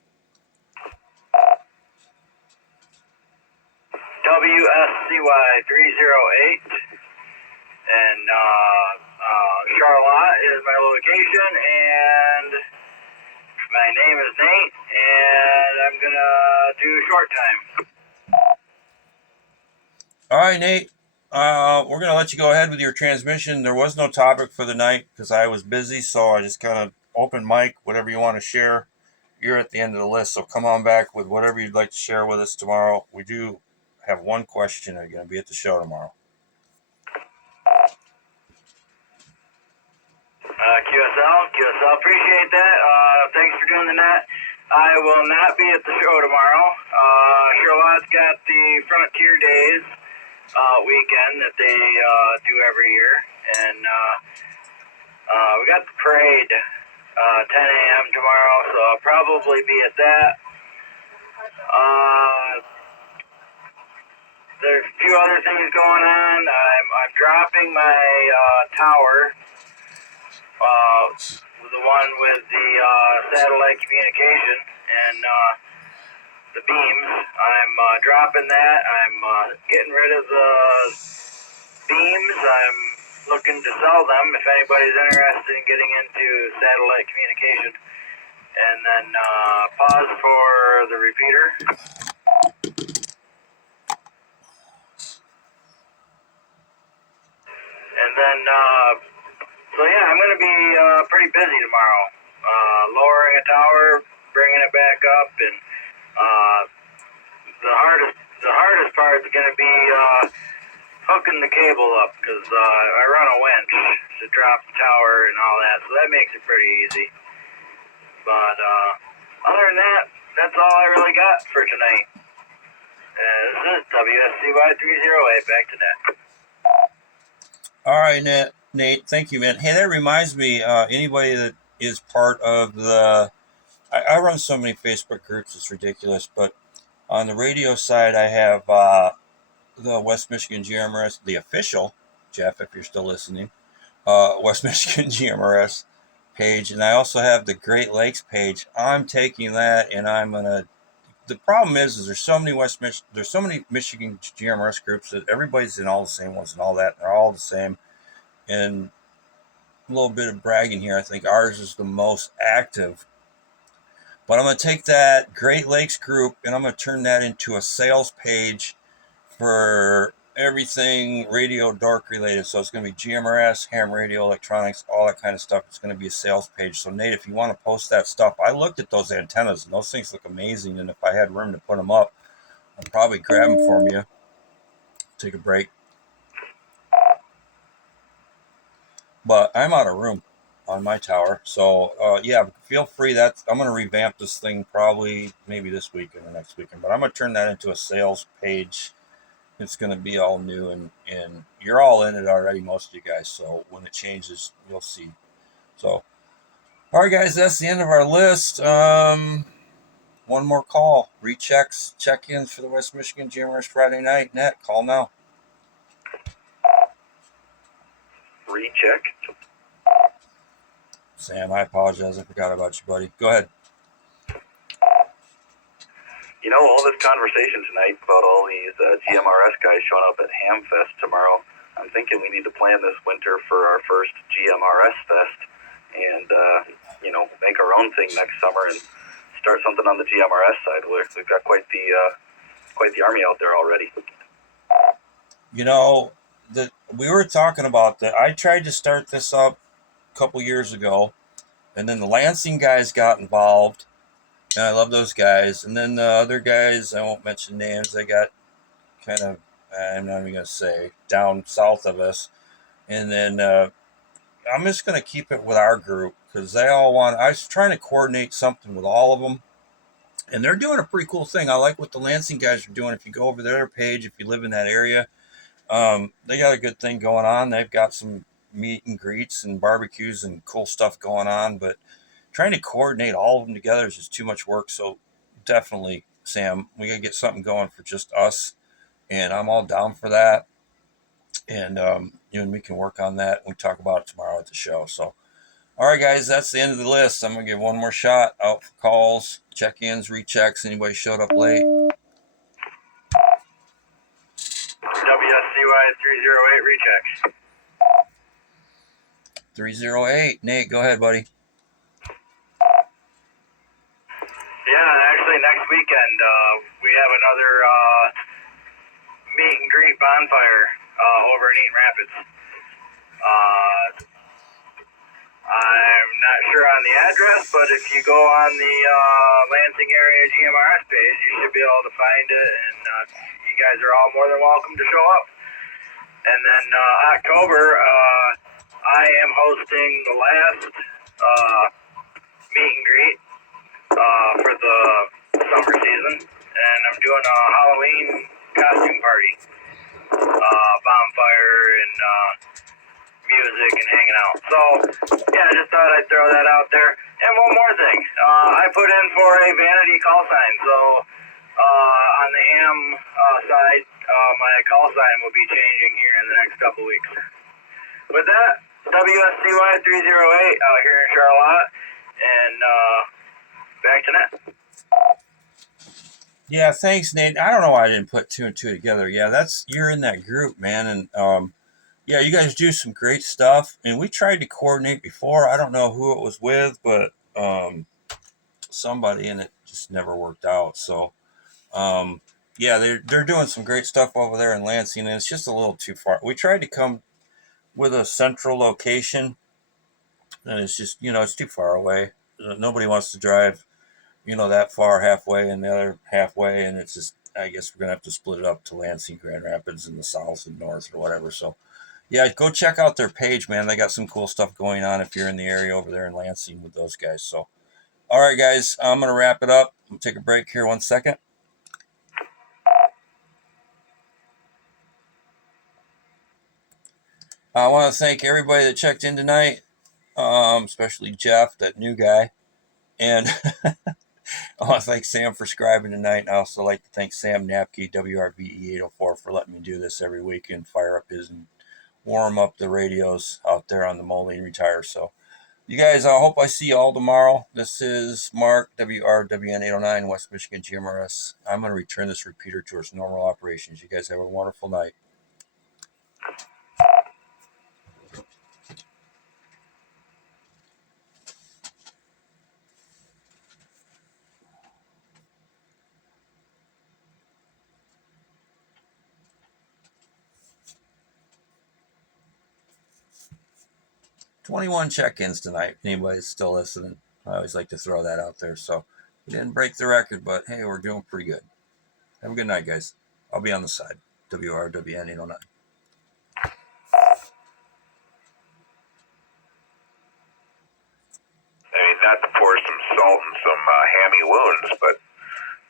WSCY 308. And Charlotte is my location, and my name is Nate, and I'm going to do short time. All right, Nate. We're going to let you go ahead with your transmission. There was no topic for the night because I was busy, so I just kind of open mic, whatever you want to share. You're at the end of the list, so come on back with whatever you'd like to share with us tomorrow. We do have one question. Are you going to be at the show tomorrow? QSL, appreciate that. Thanks for doing the net. I will not be at the show tomorrow. Charlotte's got the Frontier Days weekend that they do every year, and we got the parade 10 a.m. tomorrow, so I'll probably be at that. There's a few other things going on. I'm dropping my tower, the one with the satellite communication and the beams. I'm dropping that. I'm getting rid of the beams. I'm looking to sell them if anybody's interested in getting into satellite communication. And then pause for the repeater. And then, so yeah, I'm going to be pretty busy tomorrow. Lowering a tower, bringing it back up, and the hardest part is going to be hooking the cable up, because I run a winch to drop the tower and all that, so that makes it pretty easy. But other than that, that's all I really got for tonight. This is WSCY 308, back to net. All right, Nate, thank you, man. Hey, that reminds me, anybody that is part of I run so many Facebook groups, it's ridiculous, but on the radio side, I have the West Michigan GMRS, the official, Jeff, if you're still listening, West Michigan GMRS page, and I also have the Great Lakes page. I'm taking that, and I'm going to the problem is there's so many there's so many Michigan GMRS groups that everybody's in all the same ones and all that. They're all the same. And a little bit of bragging here. I think ours is the most active. But I'm going to take that Great Lakes group and I'm going to turn that into a sales page for everything radio dark related. So it's going to be GMRS, ham radio, electronics, all that kind of stuff. It's going to be a sales page. So Nate, if you want to post that stuff, I looked at those antennas and those things look amazing. And if I had room to put them up, I'd probably grab them from you. Take a break. But I'm out of room on my tower. So yeah, feel free. I'm going to revamp this thing probably maybe this weekend or next weekend. But I'm going to turn that into a sales page. It's going to be all new, and you're all in it already, most of you guys. So when it changes, you'll see. So, all right, guys, that's the end of our list. One more call. Rechecks, check-ins for the West Michigan GMRS Friday night. Net, call now. Recheck. Sam, I apologize. I forgot about you, buddy. Go ahead. You know, all this conversation tonight about all these GMRS guys showing up at Hamfest tomorrow, I'm thinking we need to plan this winter for our first GMRS Fest and, make our own thing next summer and start something on the GMRS side. We've got quite the army out there already. You know, we were talking about that. I tried to start this up a couple years ago, and then the Lansing guys got involved. And I love those guys. And then the other guys, I won't mention names, they got kind of, I'm not even going to say, down south of us. And then I'm just going to keep it with our group because they all want, I was trying to coordinate something with all of them. And they're doing a pretty cool thing. I like what the Lansing guys are doing. If you go over their page, if you live in that area, they got a good thing going on. They've got some meet and greets and barbecues and cool stuff going on. But trying to coordinate all of them together is just too much work. So definitely, Sam, we got to get something going for just us. And I'm all down for that. And, we can work on that. We'll talk about it tomorrow at the show. So, all right, guys, that's the end of the list. I'm going to give one more shot out for calls, check-ins, rechecks. Anybody showed up late? WSCY 308 rechecks. 308. Nate, go ahead, buddy. Yeah, actually next weekend we have another meet and greet bonfire over in Eaton Rapids. I'm not sure on the address, but if you go on the Lansing area GMRS page, you should be able to find it, and you guys are all more than welcome to show up. And then October, I am hosting the last meet and greet for the summer season, and I'm doing a Halloween costume party, bonfire and music and hanging out. So yeah, I just thought I'd throw that out there. And one more thing, I put in for a vanity call sign. So on the ham side, my call sign will be changing here in the next couple weeks. With that, WSCY 308 out here in Charlotte, and back to net. Yeah, thanks, Nate. I don't know why I didn't put two and two together. Yeah, you're in that group, man. And yeah, you guys do some great stuff. And we tried to coordinate before. I don't know who it was with, but somebody, and it just never worked out. So yeah, they're doing some great stuff over there in Lansing, and it's just a little too far. We tried to come with a central location, and it's just, it's too far away. Nobody wants to drive, that far halfway and the other halfway, and it's just, I guess we're going to have to split it up to Lansing, Grand Rapids, and the south and north or whatever. So, yeah, go check out their page, man. They got some cool stuff going on if you're in the area over there in Lansing with those guys. So, all right, guys, I'm going to wrap it up. I'm going to take a break here 1 second. I want to thank everybody that checked in tonight, especially Jeff, that new guy. And I want to thank Sam for scribing tonight. And I also like to thank Sam Napke, WRVE 804, for letting me do this every week and fire up his and warm up the radios out there on the Moline Retire. So, You guys, I hope I see you all tomorrow. This is Mark, WRWN 809, West Michigan GMRS. I'm going to return this repeater to its normal operations. You guys have a wonderful night. "21 check-ins tonight. Anybody's still listening? I always like to throw that out there. So we didn't break the record, but hey, we're doing pretty good. Have a good night, guys. I'll be on the side. WRWN 809. I mean, not to pour some salt in some hammy wounds, but,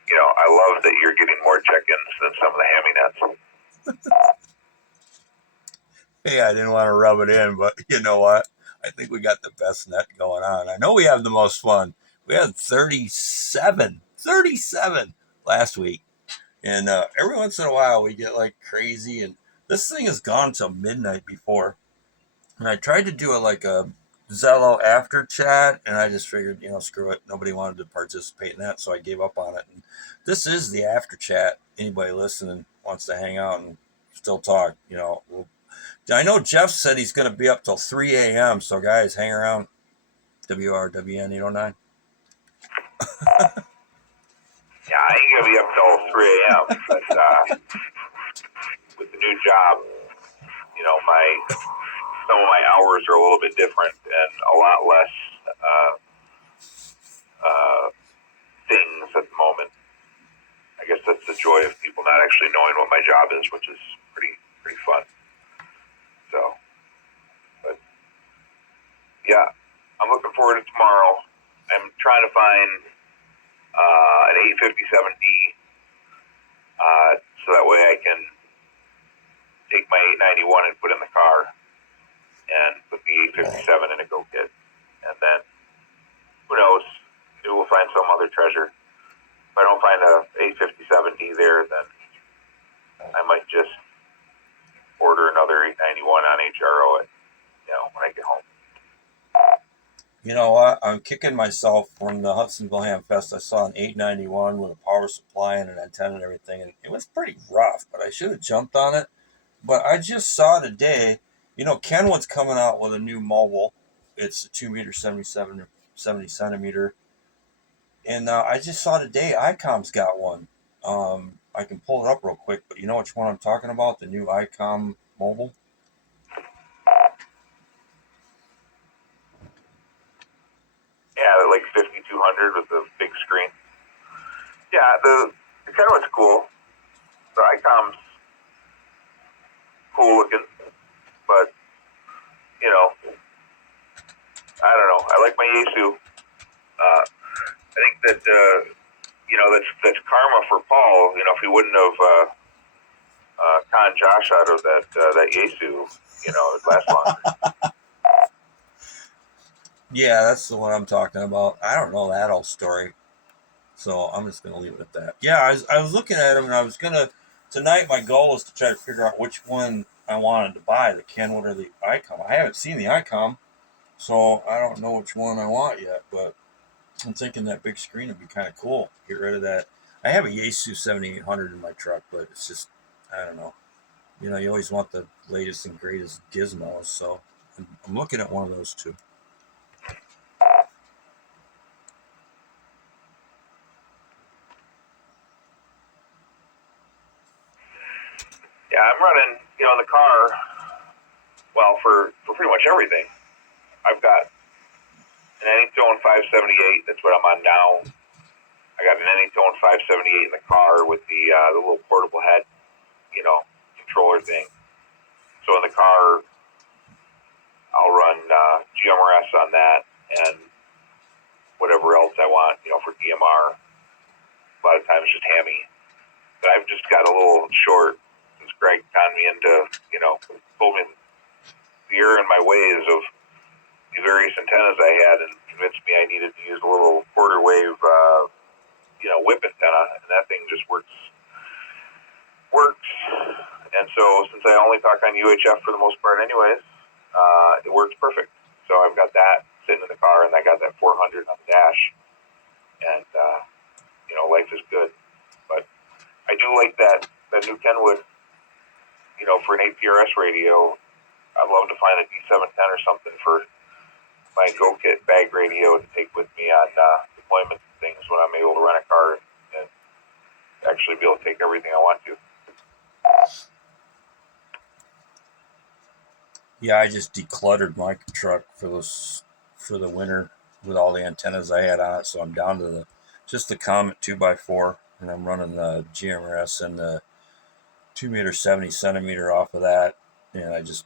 you know, I love that you're getting more check-ins than some of the hammy nets. Hey, I didn't want to rub it in, but you know what? I think we got the best net going on. I know we have the most fun. We had 37 last week. And every once in a while we get like crazy. And this thing has gone till midnight before. And I tried to do like a Zello after chat, and I just figured, screw it. Nobody wanted to participate in that, so I gave up on it. And this is the after chat. Anybody listening wants to hang out and still talk, I know Jeff said he's going to be up till 3 a.m. So, guys, hang around. WRWN 809. Yeah, I ain't going to be up till 3 a.m. But with the new job, some of my hours are a little bit different and a lot less things at the moment. I guess that's the joy of people not actually knowing what my job is, which is pretty fun. So, but yeah, I'm looking forward to tomorrow. I'm trying to find an 857D so that way I can take my 891 and put in the car and put the 857 in a go kit. And then, who knows, maybe we'll find some other treasure. If I don't find a 857D there, then I might just order another 891 on HRO when I get home. You know what? I'm kicking myself. From the Hudsonville Ham Fest, I saw an 891 with a power supply and an antenna and everything, and it was pretty rough, but I should have jumped on it. But I just saw today, Kenwood's coming out with a new mobile. It's a 2 meter, 70 centimeter. And I just saw today ICOM's got one. I can pull it up real quick, but you know which one I'm talking about? The new ICOM mobile? Yeah, like 5200 with the big screen. Yeah, the Kenwood's cool. The ICOM's cool looking, but I don't know. I like my Yaesu. I think that that's karma for Paul. If he wouldn't have conned Josh out of that Yaesu, it'd last longer. Yeah, that's the one I'm talking about. I don't know that whole story, so I'm just going to leave it at that. Yeah, I was looking at them, and I was going to, tonight my goal was to try to figure out which one I wanted to buy, the Kenwood or the ICOM. I haven't seen the ICOM, so I don't know which one I want yet, but I'm thinking that big screen would be kind of cool. Get rid of that. I have a Yaesu 7800 in my truck, but it's just, I don't know. You always want the latest and greatest gizmos, so I'm looking at one of those too. Yeah, I'm running, in the car, well, for pretty much everything. I've got an Anytone 578, that's what I'm on now. I got an Anytone 578 in the car with the little portable head, controller thing. So in the car, I'll run GMRS on that and whatever else I want, for DMR. A lot of times just hammy. But I've just got a little short since Greg conned me into, told me the error in my ways of the various antennas I had and convinced me I needed to use a little quarter wave, whip antenna, and that thing just works. And so since I only talk on UHF for the most part anyways, it works perfect. So I've got that sitting in the car, and I got that 400 on the dash, and you know, life is good. But I do like that new Kenwood, you know, for an APRS radio. I'd love to find a D710 or something for my Go Kit bag radio to take with me on deployments and things when I'm able to rent a car and actually be able to take everything I want to. Yeah, I just decluttered my truck for the winter with all the antennas I had on it, so I'm down to just the Comet 2x4, and I'm running the GMRS and the 2 70 centimeter off of that, and I just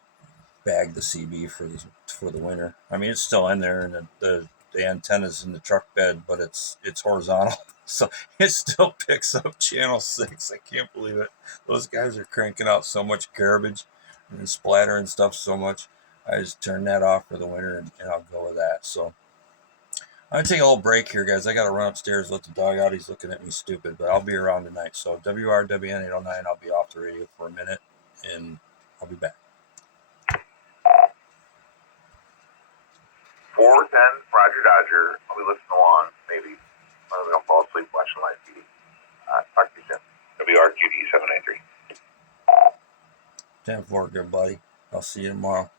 bagged the CB for the winter. I mean, it's still in there, and the antenna's in the truck bed, but it's horizontal, so it still picks up channel 6. I can't believe it. Those guys are cranking out so much garbage and splattering stuff so much. I just turn that off for the winter, and I'll go with that. So I'm gonna take a little break here, guys. I gotta run upstairs, let the dog out. He's looking at me stupid, but I'll be around tonight. So WRWN 809, I'll be off the radio for a minute, and I'll be back. 410, Roger Dodger. I'll be listening along, maybe. I'm going to fall asleep watching live TV. Talk to you soon. WRQD 793. 10-4, good buddy. I'll see you tomorrow.